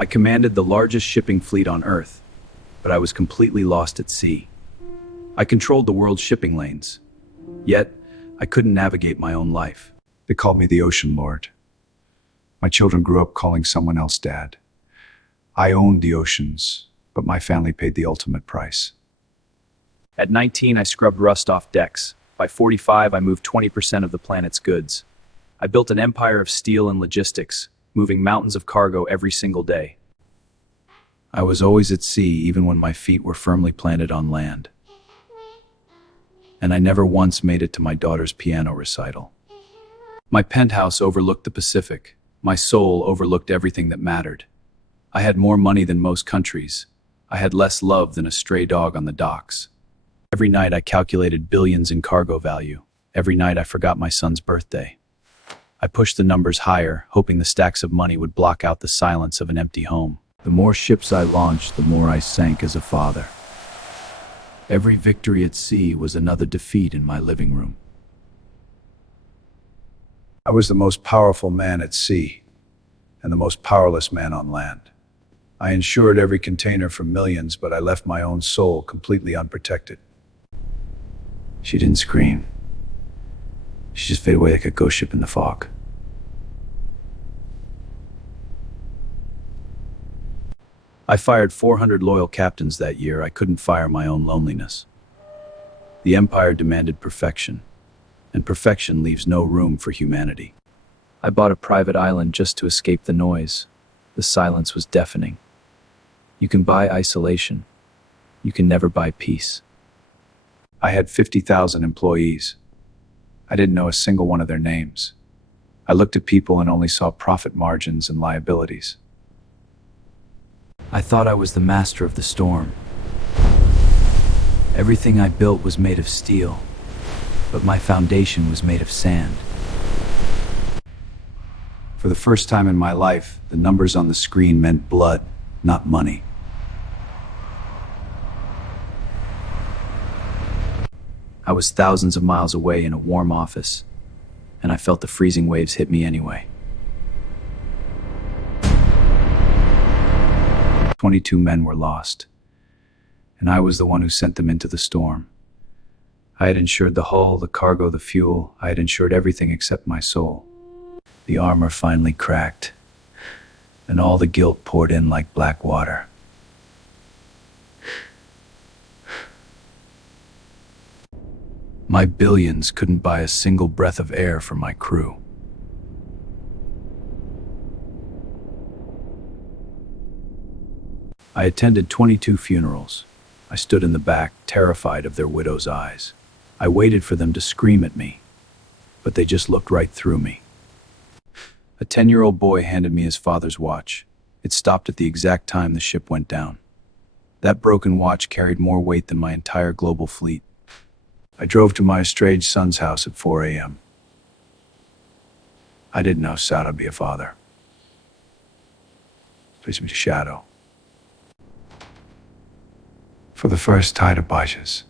I commanded the largest shipping fleet on Earth, but I was completely lost at sea. I controlled the world's shipping lanes, yet I couldn't navigate my own life. They called me the Ocean Lord. My children grew up calling someone else Dad. I owned the oceans, but my family paid the ultimate price. At 19, I scrubbed rust off decks. By 45, I moved 20% of the planet's goods. I built an empire of steel and logistics, moving mountains of cargo every single day. I was always at sea, even when my feet were firmly planted on land. And I never once made it to my daughter's piano recital. My penthouse overlooked the Pacific. My soul overlooked everything that mattered. I had more money than most countries. I had less love than a stray dog on the docks. Every night I calculated billions in cargo value. Every night I forgot my son's birthday. I pushed the numbers higher, hoping the stacks of money would block out the silence of an empty home. The more ships I launched, the more I sank as a father. Every victory at sea was another defeat in my living room. I was the most powerful man at sea and the most powerless man on land. I insured every container for millions, but I left my own soul completely unprotected. She didn't scream. She just faded away like a ghost ship in the fog. I fired 400 loyal captains that year. I couldn't fire my own loneliness. The empire demanded perfection, and perfection leaves no room for humanity. I bought a private island just to escape the noise. The silence was deafening. You can buy isolation. You can never buy peace. I had 50,000 employees. I didn't know a single one of their names. I looked at people and only saw profit margins and liabilities. I thought I was the master of the storm. Everything I built was made of steel, but my foundation was made of sand. For the first time in my life, the numbers on the screen meant blood, not money. I was thousands of miles away in a warm office, and I felt the freezing waves hit me anyway. 22 men were lost, and I was the one who sent them into the storm. I had insured the hull, the cargo, the fuel. I had insured everything except my soul. The armor finally cracked, and all the guilt poured in like black water. My billions couldn't buy a single breath of air for my crew. I attended 22 funerals. I stood in the back, terrified of their widows' eyes. I waited for them to scream at me, but they just looked right through me. A 10-year-old boy handed me his father's watch. It stopped at the exact time the ship went down. That broken watch carried more weight than my entire global fleet. I drove to my estranged son's house at 4 a.m. I didn't know I'd be a father. Please be a shadow. For the first tide of budgets,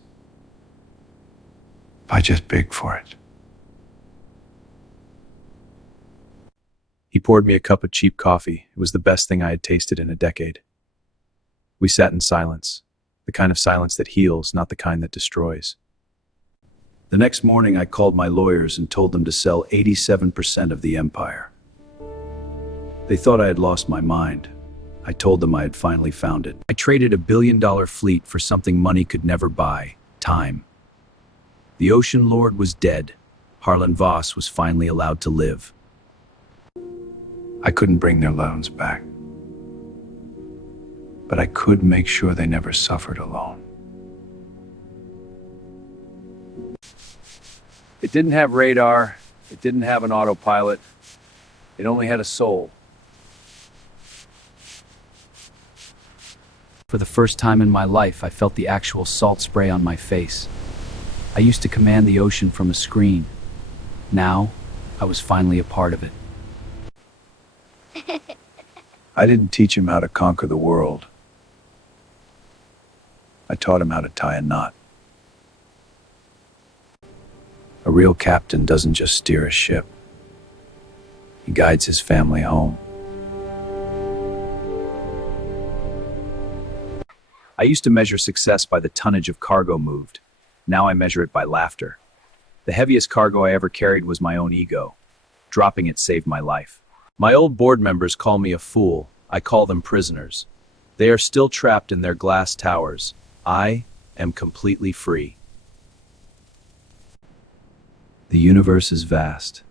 I just big for it. He poured me a cup of cheap coffee. It was the best thing I had tasted in a decade. We sat in silence, the kind of silence that heals, not the kind that destroys. The next morning, I called my lawyers and told them to sell 87% of the empire. They thought I had lost my mind. I told them I had finally found it. I traded $1 billion fleet for something money could never buy: time. The Ocean Lord was dead. Harlan Voss was finally allowed to live. I couldn't bring their loans back, but I could make sure they never suffered alone. It didn't have radar. It didn't have an autopilot. It only had a soul. For the first time in my life, I felt the actual salt spray on my face. I used to command the ocean from a screen. Now, I was finally a part of it. I didn't teach him how to conquer the world. I taught him how to tie a knot. A real captain doesn't just steer a ship. He guides his family home. I used to measure success by the tonnage of cargo moved. Now I measure it by laughter. The heaviest cargo I ever carried was my own ego. Dropping it saved my life. My old board members call me a fool. I call them prisoners. They are still trapped in their glass towers. I am completely free. The universe is vast,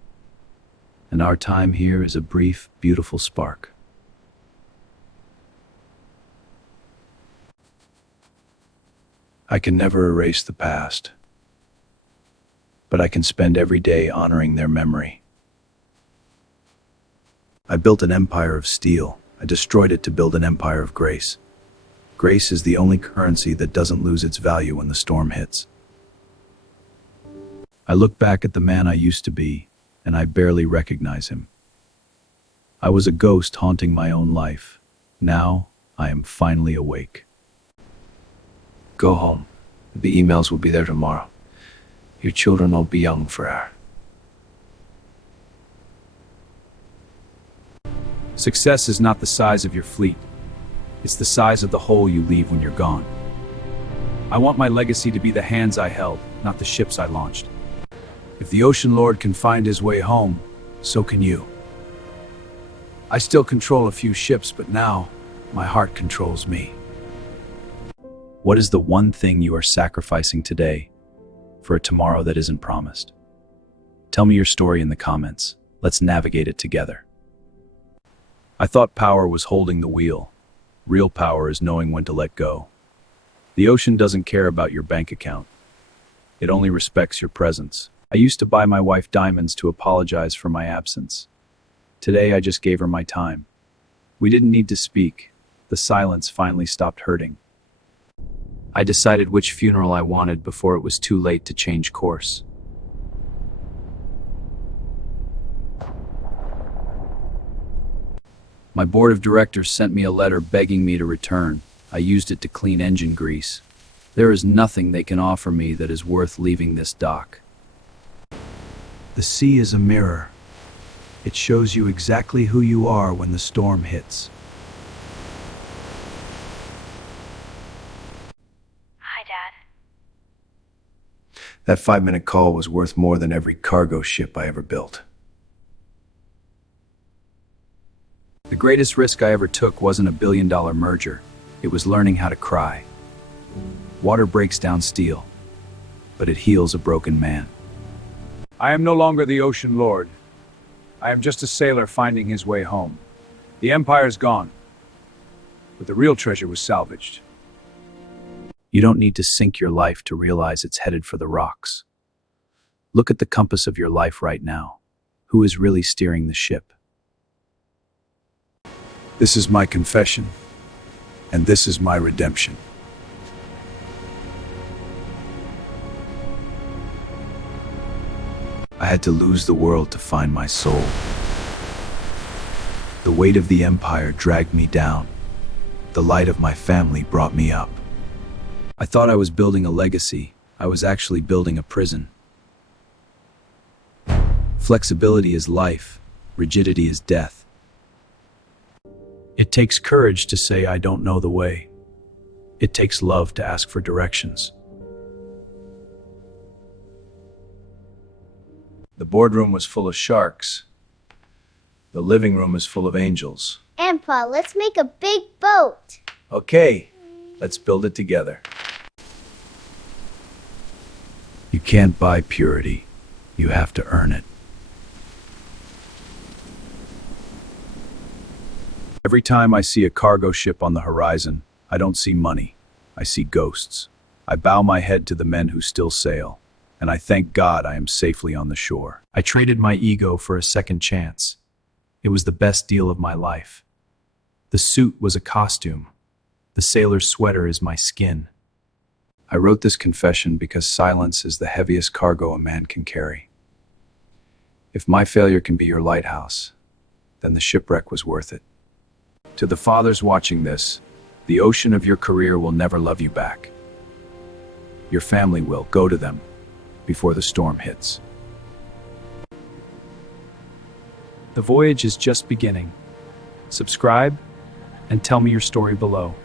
and our time here is a brief, beautiful spark. I can never erase the past, but I can spend every day honoring their memory. I built an empire of steel. I destroyed it to build an empire of grace. Grace is the only currency that doesn't lose its value when the storm hits. I look back at the man I used to be, and I barely recognize him. I was a ghost haunting my own life. Now, I am finally awake. Go home. The emails will be there tomorrow. Your children will be young forever. Success is not the size of your fleet. It's the size of the hole you leave when you're gone. I want my legacy to be the hands I held, not the ships I launched. If the Ocean Lord can find his way home, so can you. I still control a few ships, but now my heart controls me. What is the one thing you are sacrificing today for a tomorrow that isn't promised? Tell me your story in the comments. Let's navigate it together. I thought power was holding the wheel. Real power is knowing when to let go. The ocean doesn't care about your bank account. It only respects your presence. I used to buy my wife diamonds to apologize for my absence. Today I just gave her my time. We didn't need to speak. The silence finally stopped hurting. I decided which funeral I wanted before it was too late to change course. My board of directors sent me a letter begging me to return. I used it to clean engine grease. There is nothing they can offer me that is worth leaving this dock. The sea is a mirror. It shows you exactly who you are when the storm hits. Hi, Dad. That 5-minute call was worth more than every cargo ship I ever built. The greatest risk I ever took wasn't a billion-dollar merger. It was learning how to cry. Water breaks down steel, but it heals a broken man. I am no longer the Ocean Lord. I am just a sailor finding his way home. The Empire's gone, but the real treasure was salvaged. You don't need to sink your life to realize it's headed for the rocks. Look at the compass of your life right now. Who is really steering the ship? This is my confession, and this is my redemption. I had to lose the world to find my soul. The weight of the empire dragged me down. The light of my family brought me up. I thought I was building a legacy. I was actually building a prison. Flexibility is life. Rigidity is death. It takes courage to say I don't know the way. It takes love to ask for directions. The boardroom was full of sharks. The living room is full of angels. Grandpa, let's make a big boat. Okay, let's build it together. You can't buy purity. You have to earn it. Every time I see a cargo ship on the horizon, I don't see money. I see ghosts. I bow my head to the men who still sail, and I thank God I am safely on the shore. I traded my ego for a second chance. It was the best deal of my life. The suit was a costume. The sailor's sweater is my skin. I wrote this confession because silence is the heaviest cargo a man can carry. If my failure can be your lighthouse, then the shipwreck was worth it. To the fathers watching this, the ocean of your career will never love you back. Your family will. Go to them before the storm hits. The voyage is just beginning. Subscribe and tell me your story below.